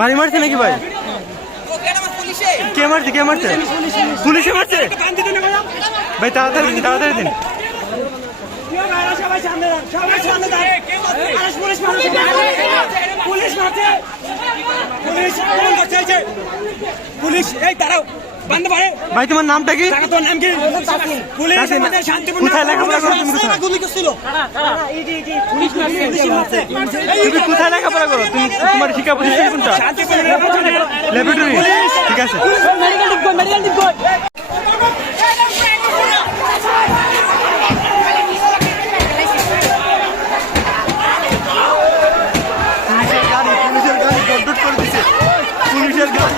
বাড়ি মারছে নাকি ভাই? কে মারছে? কে মারছে? পুলিশে মারছে ভাই। তাড়াতাড়ি দিন, তাড়াতাড়ি দিন। পুলিশ এই দাঁড়াও বান্ধব ভাই তোমার নামটা কি? তোর নাম কি? পুলিশ আমাদের শান্তিপূর্ণ কোথায় লেখাপড়া করো তুমি? কোথায় গুলি করছিল? তুমি কোথায় লেখাপড়া করো? তুমি তোমার শিক্ষা প্রতিষ্ঠান কোনটা? ল্যাবরেটরি। ঠিক আছে। পুলিশের গাড়ি দৌড় করে দিছে। পুলিশের গাড়ি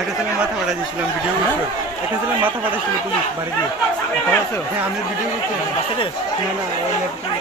একটা ছেলের মাথা ফাটা দিয়েছিলাম ভিডিও করছো। একটা ছেলের মাথা ফাটা ছিল পুলিশ বাড়ি দিয়ে। হ্যাঁ আমি ভিডিও করছি। না না